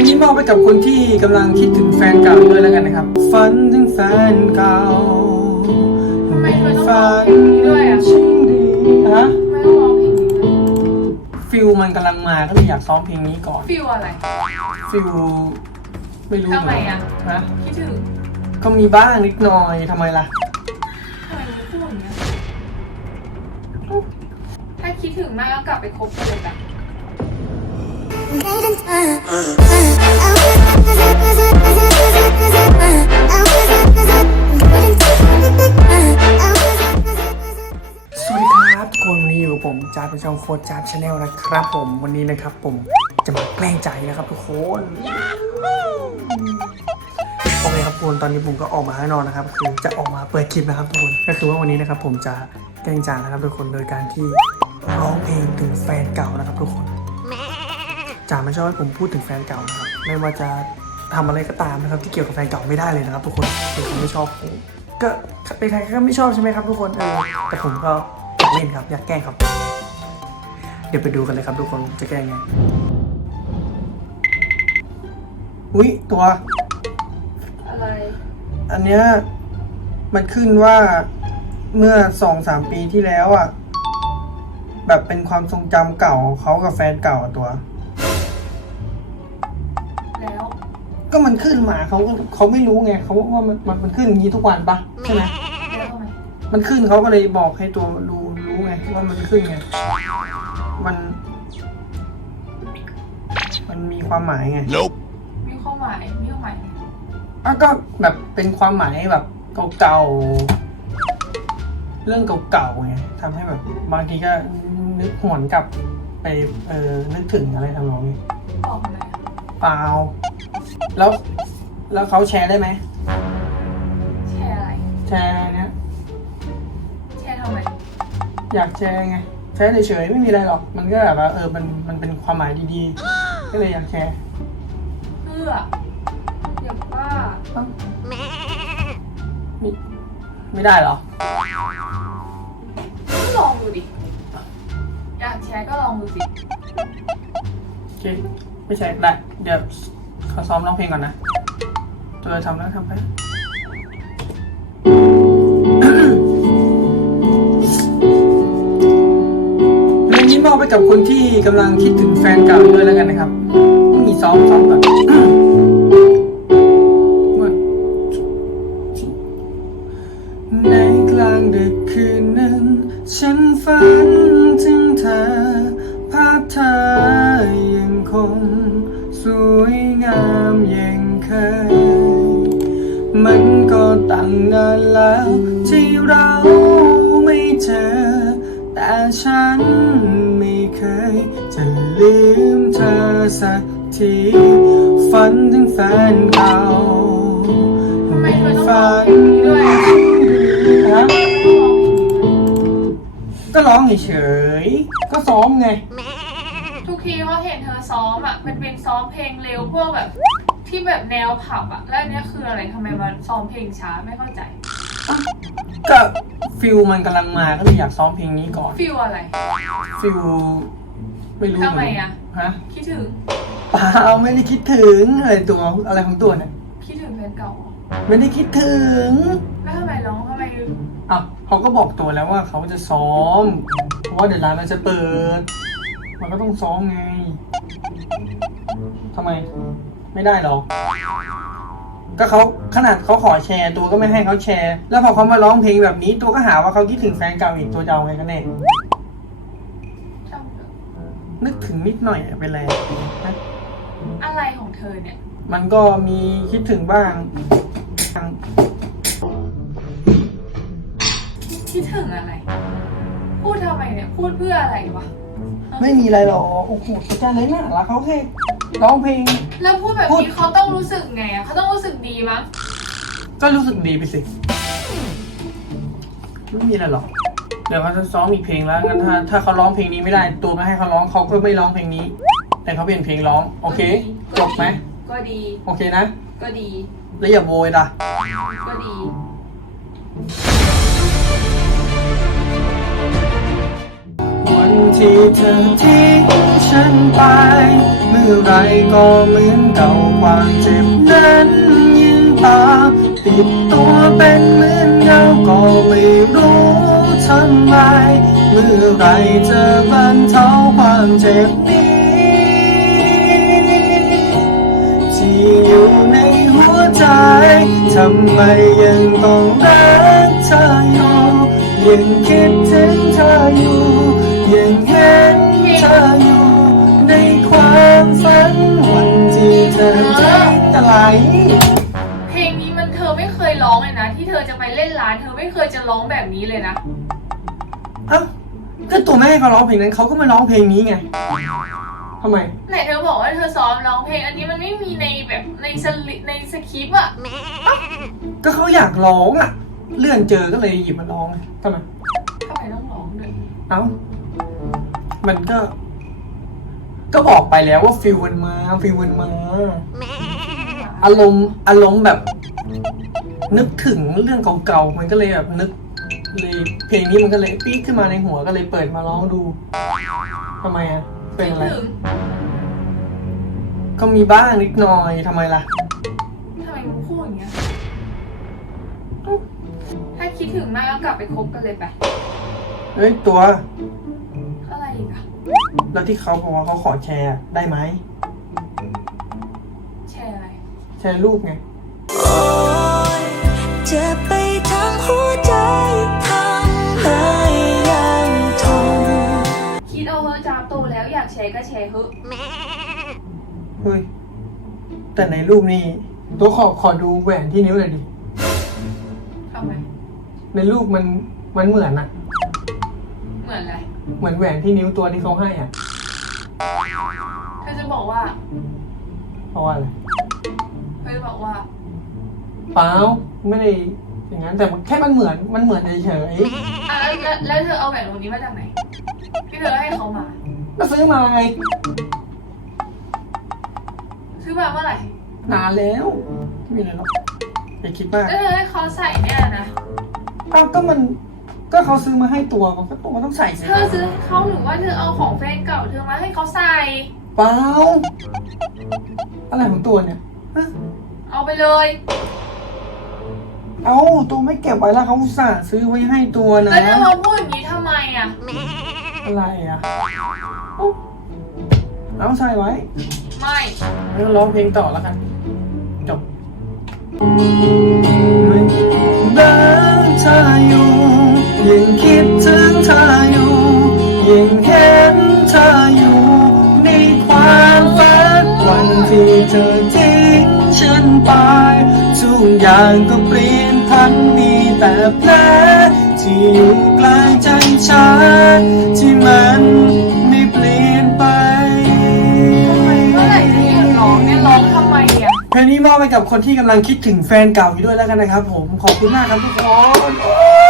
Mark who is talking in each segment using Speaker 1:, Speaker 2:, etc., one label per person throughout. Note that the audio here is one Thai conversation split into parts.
Speaker 1: งนี้มอบไปกับคนที่กำลังคิดถึงแฟนเก่าด้วยแล้วกันนะครับ ฝันถึงแฟนเก่า
Speaker 2: ทำไมเธอต้องร้องเพลงนี้ด้วยอะ
Speaker 1: ชิงดีฮะ
Speaker 2: ทำไมต้องร้องเพลงนี้ด้วย
Speaker 1: ฟิลมันกำลังมาก็เลยอยากซ้อมเพลงนี้ก่อน
Speaker 2: ฟิลอะไร
Speaker 1: ฟิลไม่รู้
Speaker 2: ทำไมอะ
Speaker 1: ฮะ
Speaker 2: คิดถึง
Speaker 1: ก็มีบ้างนิดหน่อยทำไมล่ะ
Speaker 2: ทำไมมึงพูดอย่างเงี้ยถ้าคิดถึงมากก็กลับไปคบกันเลยแบบ
Speaker 1: สวัสดีครับทุกคนวันนี้อยู่กับผมจาร์เป็นช่องโฟร์จาร์ชาแนลนะครับผมวันนี้นะครับผมจะมาแกล้งใจนะครับทุกคนโอเคครับทุกคนตอนนี้ผมก็ออกมาข้างนอกนะครับคือจะออกมาเปิดคลิปนะครับทุกคนก็คือว่าวันนี้นะครับผมจะแกล้งจานะครับทุกคนโดยการที่ร้องเพลงถึงแฟนเก่านะครับทุกคน จาไม่ชอบให้ผมพูดถึงแฟนเก่านะครับไม่ว่าจะทำอะไรก็ตามนะครับ ที่เกี่ยวกับแฟนเก่าไม่ได้เลยนะครับ ทุกคนคือผมไม่ชอบผมก็เป็นใครก็ไม่ชอบใช่ไหมครับทุกคนเออแต่ผมก็อยากเล่นครับอยากแกล้งครับ เดี๋ยวไปดูกันเลยครับทุกคนจะแกล้งไงอุ้ยตัว
Speaker 2: อะไร
Speaker 1: อันเนี้ยมันขึ้นว่าเมื่อสองสามปีที่แล้วอะ แบบเป็นความทรงจำเก่าของเขากับแฟนเก่าอะตัว
Speaker 2: แล้ว
Speaker 1: ก็มันขึ้นมาเขาก็เขาไม่รู้ไงเขาว่ามันมันมันขึ้นอย่างนี้ทุกวันปะใช่ไหม
Speaker 2: แล้วทำไม
Speaker 1: มันขึ้นเขาก็เลยบอกให้ตัวดูรู้ไงว่ามันขึ้นไงมัน มันมีความหมายไง
Speaker 3: Nope.
Speaker 2: มีความหมายมีความหมาย
Speaker 1: อะก็แบบเป็นความหมายแบบเก่าๆเรื่องเก่าๆไงทำให้แบบบางทีก็นึกหวนกลับไปเออนึกถึงอะไรทำนองนี้
Speaker 2: บอกทำไมอะ
Speaker 1: เปล่า แล้ว แล้วเขาแชร์ได้ไหม
Speaker 2: แชร์อะไร
Speaker 1: แชร์เนี้ย
Speaker 2: แชร์ทำไม
Speaker 1: อยากแชร์ไง แชร์เฉยๆ ไม่มีอะไรหรอก มันก็แบบว่าเออ มัน มันเป็นความหมายดีๆ ก็เลยอยากแชร์
Speaker 2: เพื่ออย่าบ้า
Speaker 1: เอ้าไม่ไม่ได้เหรอ
Speaker 2: ก็ลองดูดิ อยากแชร์ก็ลองดูสิ
Speaker 1: โอเค ไม่ใช่ได้ เดี๋ยว ขอซ้อมร้องเพลงก่อนนะตัวทำแล้วทำไปเพลงนี้มอบไปกับคนที่กำลังคิดถึงแฟนเก่าด้วยแล้วกันนะครับมีซ้อมซ้อมก่อนในกลางดึกคืนนั้น ฉันฝัน นานแล้วที่เราไม่เจอ แต่ฉันไม่เคยจะลืมเธอสักทีฝันถึงแฟนเก่า
Speaker 2: ทำไมเธอต้องร้องแบบนี้ด้วย
Speaker 1: ฮะ
Speaker 2: ทำไมต้องร้องเพลงนี้ด้วย
Speaker 1: ก็ร้องเฉยๆก็ซ้อมไง
Speaker 2: ทุกทีเขาเห็นเธอซ้อมอะมันเป็นซ้อมเพลงเร็วพวกแบบ ที่แบบแนวผับอะแล้วอันเนี้ยคืออะไรทำไมมันซ้อมเพลงช้าไม่เข้าใจ
Speaker 1: ก็ฟิลมันกำลังมาก็เลยอยากซ้อมเพลงนี้ก่อน
Speaker 2: ฟิลอะไร
Speaker 1: ฟิลไม่รู้
Speaker 2: ทำไมอะ
Speaker 1: ฮะ
Speaker 2: คิดถึง
Speaker 1: เปล่าไม่ได้คิดถึงอะไรตัวอะไรของตัวเนี่ย
Speaker 2: คิดถึงแฟนเก่าเหรอ
Speaker 1: ไม่ได้คิดถึง
Speaker 2: แล้วทำไมร้องทำไม
Speaker 1: อะเขาก็บอกตัวแล้วว่าเขาจะซ้อมเพราะว่าเดี๋ยวร้านมันจะเปิด มันก็ต้องซ้อมไงทำไม ไม่ได้หรอก็เขาขนาดเขาขอแชร์ตัวก็ไม่ให้เขาแชร์ แล้วพอเขามาร้องเพลงแบบนี้ตัวก็หาว่าเขาคิดถึงแฟนเก่าอีกตัวจะเอาไงกันแน่
Speaker 2: ช่างเถอะ
Speaker 1: นึกถึงนิดหน่อยอะเป็นไรนะ
Speaker 2: อะไรของเธอเนี่ย
Speaker 1: มันก็มีคิดถึงบ้าง
Speaker 2: คิดถึงอะไร พูดทำไมเนี่ย พูดเพื่ออะไรวะ
Speaker 1: ไม่มีอะไรหรอกโอ้โหสนใจเลยน่ะรักเขาแค่ ร้องเพลง
Speaker 2: แล้วพูดแบบ
Speaker 1: พูด
Speaker 2: นี้เขาต้องรู้สึกไงอะเขาต้องรู้สึกดีมั้ง
Speaker 1: ก็รู้สึกดีไปสิไม่มีอะไรหรอกเดี๋ยวเขาจะซ้อมอีกเพลงแล้วงั้นถ้าถ้าเขาร้องเพลงนี้ไม่ได้ตัวไม่ให้เขาร้องเขาก็ไม่ร้องเพลงนี้ แต่เขาเปลี่ยนเพลงร้องโอเคจบไหม
Speaker 2: ก็ดี
Speaker 1: โอเคนะ
Speaker 2: ก็ดี
Speaker 1: แล้วอย่าโวยล่ะ
Speaker 2: ก็ดี
Speaker 1: ที่เธอทิ้งฉันไป เมื่อไรก็เหมือนเก่าความเจ็บนั้นยังตาติดตัวเป็นเหมือนเงาก็ไม่รู้ทำไม เมื่อไรจะบรรเทาความเจ็บนี้ ที่อยู่ในหัวใจ ทำไมยังต้องรักเธออยู่ยังคิดถึงเธออยู่ ยังเห็นเธออยู่ในความฝันวันที่เธอทิ้งอะไร
Speaker 2: เพลงนี้มันเธอไม่เคยร้องเลยนะ ที่เธอจะไปเล่นร้าน เธอไม่เคยจะร้องแบบนี้เลยนะ
Speaker 1: เอ้าก็ตัวแม่เขาร้องเพลงนั้นเขาก็มาร้องเพลงนี้ไงทำไม
Speaker 2: ไหนเธอบอกว่าเธอซ้อมร้องเพลง อันนี้มันไม่มีในแบบในสลิในสคริปต์อะ
Speaker 1: ก็เขาอยากร้องอะ เลื่อนเจอก็เลยหยิบมาร้องไงทำไม
Speaker 2: ทำไมต้องร้องด้วย
Speaker 1: เอ้า มันก็ ก็บอกไปแล้วว่าฟิลมันมาฟิลมันมา อารมณ์อารมณ์แบบ นึกถึงเรื่องเก่าๆมันก็เลยแบบนึกเลยเพลงนี้มันก็เลยปี๊ดขึ้นมาในหัวก็เลยเปิดมาร้องดูทำไมอะเป็นอะไร
Speaker 2: ถึง
Speaker 1: ก็มีบ้างนิดหน่อยทำไมล่ะ
Speaker 2: ทำไมมึงพูดอย่างเงี้ย ถ้าคิดถึงมากก็กลับไปคบกันเลยไป
Speaker 1: เฮ้ยตัว
Speaker 2: อะไรอีกอะ
Speaker 1: แล้วที่เขาบอกว่าเขาขอแชร์ได้ไหม
Speaker 2: แชร์อะไร
Speaker 1: แชร์รูปไง
Speaker 3: โอ้ยเจ็บไปทั้งหัวใจทำให้ยังทน
Speaker 2: คิดเอาเฮอะจ้าบโตแล้วอยากแชร์ก็แชร์เฮอะ
Speaker 1: เฮ้ย แต่ในรูปนี่ตัวขอขอดูแหวนที่นิ้วหน่อยดิ
Speaker 2: ทำไม
Speaker 1: ในรูปมันมันเหมือนอะ
Speaker 2: เหมือนอะไร
Speaker 1: เหมือนแหวนที่นิ้วตัวที่เขาให้อะ
Speaker 2: เธอจะบอกว่า
Speaker 1: เพราะว่าอะไร
Speaker 2: เธอจะบอกว่า
Speaker 1: เปล่าไม่ได้อย่างนั้นแต่แค่มันเหมือนมันเหมือนเฉย
Speaker 2: อะแล้วแล้วแล้วเธอเอาแหวนวงนี้มาจากไหนที่เธอให้เขามา
Speaker 1: ๆก็ซื้อมาไง
Speaker 2: ซื้อมาเมื่อไหร่
Speaker 1: นานแล้วไม่มีอะไรหรอกอย่าคิดมาก
Speaker 2: แล้วเธอให้เขาใส่เนี่ยนะ
Speaker 1: เอ้าก็มัน ก็เขาซื้อมาให้ตัวมันก็ตัวมันต้องใส่สิ
Speaker 2: เธอซื้อให้เขาหรือว่าเธอเอาของแฟนเก่าเธอมาให้เขาใส่
Speaker 1: เปล่าอะไรของตัวเนี่ยฮะ
Speaker 2: เอาไปเลย
Speaker 1: เอ้าตัวไม่เก็บไว้แล้วเขาอุตส่าห์ซื้อไว้ให้ตัวนะ
Speaker 2: แล้วเธอมาพูดอย่างนี้ทำไมอะ
Speaker 1: อะไรอะเอ้าเอาใส่ไว้
Speaker 2: ไม่
Speaker 1: งั้นร้องเพลงต่อแล้วกันจบรักเธออยู่ ยังคิดถึงเธออยู่ยังเห็นเธออยู่ ในความฝันวันที่เธอทิ้งฉันไป ทุกอย่างก็เปลี่ยนพันมีแต่แผลที่อยู่กลางใจฉันที่มันไม่เปลี่ยนไป
Speaker 2: ทำไมเมื่อไหร่จะหยุดร้องเนี่ยร้องทำไมอะ
Speaker 1: เพลงนี้มอบไปกับคนที่กำลังคิดถึงแฟนเก่าอยู่ด้วยแล้วกันนะครับผม ขอบคุณมากครับทุกคน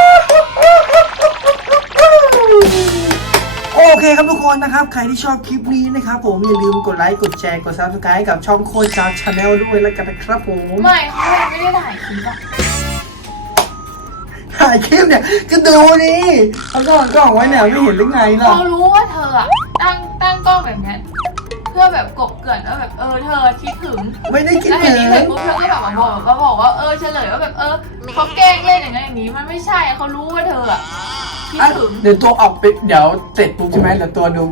Speaker 1: คครับทุกคนนะครับ ใครที่ชอบคลิปนี้นะครับผมอย่าลืมกดไลค์กดแชร์กด subscribe ให้กับช่องโคชจากชาแนลด้วยแล้วกันนะครับผม
Speaker 2: ไม่เขาไม่ได้ถ่ายคลิปอะ
Speaker 1: ถ่ายคลิปเนี่ยก็ดูนี่เขาก็กล้องไว้เนี่ยไม่เห็นหรือไงล่ะ
Speaker 2: เขารู้ว่าเธออะตั้งตั้งกล้องแบบเนี้ยเพื่อแบบกบเกลื่อนว่าแบบเออเธอคิดถึง
Speaker 1: ไม่ได้คิด
Speaker 2: แล้วเห็
Speaker 1: ถึ
Speaker 2: น
Speaker 1: ง
Speaker 2: นี้เสร็จปุ๊บเธอก็แบบมาบอกมาบอกว่าเออเฉลยว่าแบบเออเขาแกล้งเล่นอย่างนั้นอย่างนี้มันไม่ใช่เขารู้ว่าเธออะ คิด
Speaker 1: อะ
Speaker 2: ถึง
Speaker 1: เดี๋ยวตัวออกไปเดี๋ยวเสร็จปุ๊บใช่ไหมเดี๋ยวตัวดู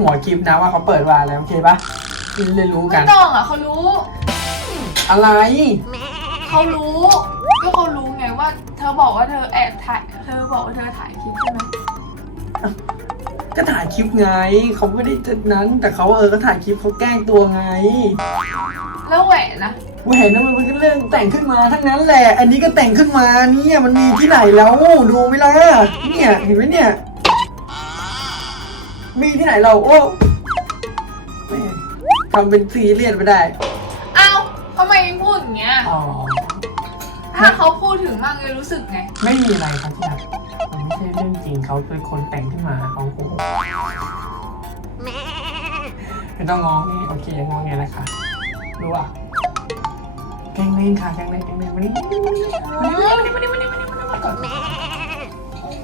Speaker 1: หัวคลิปนะว่าเขาเปิดว่าอะไรโอเคปะเรียนรู้กั
Speaker 2: ไม่
Speaker 1: น
Speaker 2: ต้องอะเขารู้
Speaker 1: อะไร
Speaker 2: เขารู้ก็เขารู้ไงว่า เธอบอกว่าเธอแอบถ่าย เธอบอกว่าเธอถ่ายคลิปใช่ไหม
Speaker 1: ก็ถ่ายคลิปไงเขาไม่ได้จะนั้น แต่เขาเออก็ถ่ายคลิปเขาแกล้งตัวไง
Speaker 2: แล้วแหวนนะ
Speaker 1: แหวนนั้นมันเป็นเรื่องแต่งขึ้นมาทั้งนั้นแหละ อันนี้ก็แต่งขึ้นมาเนี่ยมันมีที่ไหนแล้วดูไหมล่ะเนี่ยเห็นไหมเนี่ย มีที่ไหนเราโอ้แม่ทำเป็นซีเรียสไปได้
Speaker 2: เอ้าทำไมไม่พูดอย่างเงี้ย
Speaker 1: อ๋อ
Speaker 2: ถ้าเขาพูดถึงมากเลยรู้สึกไง
Speaker 1: ไม่มีอะไรครับที่รักมันไม่ใช่เรื่องจริงเขาเป็นคนแต่งขึ้นมาเขาโกหกไม่ต้องงองนี่โอเคงองไงแล้วค่ะรู้อะ แกงเล่นค่ะแกงเล่นแกงเล่นมานี้วันนี้วันนี้วันนี้วันนี้วันี่มาก่อน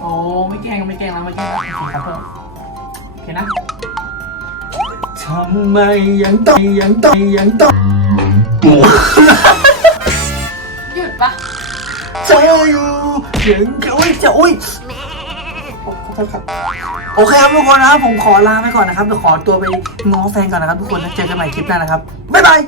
Speaker 1: โอ้ไม่แกงไม่แกงแล้วไม่แกงครับเพื่อนโอเคนะทำไมยังต่อยยังต่อยยังต่อย
Speaker 2: หยุดปะ
Speaker 1: เจ้าอยู่เสียงโอ้ยจะโอ้ยโอเคครับทุกคนนะครับผมขอลาไปก่อนนะครับเดี๋ยวขอตัวไปง้อแฟนก่อนนะครับทุกคนแล้วเจอกันใหม่คลิปหน้านะครับบ๊ายบาย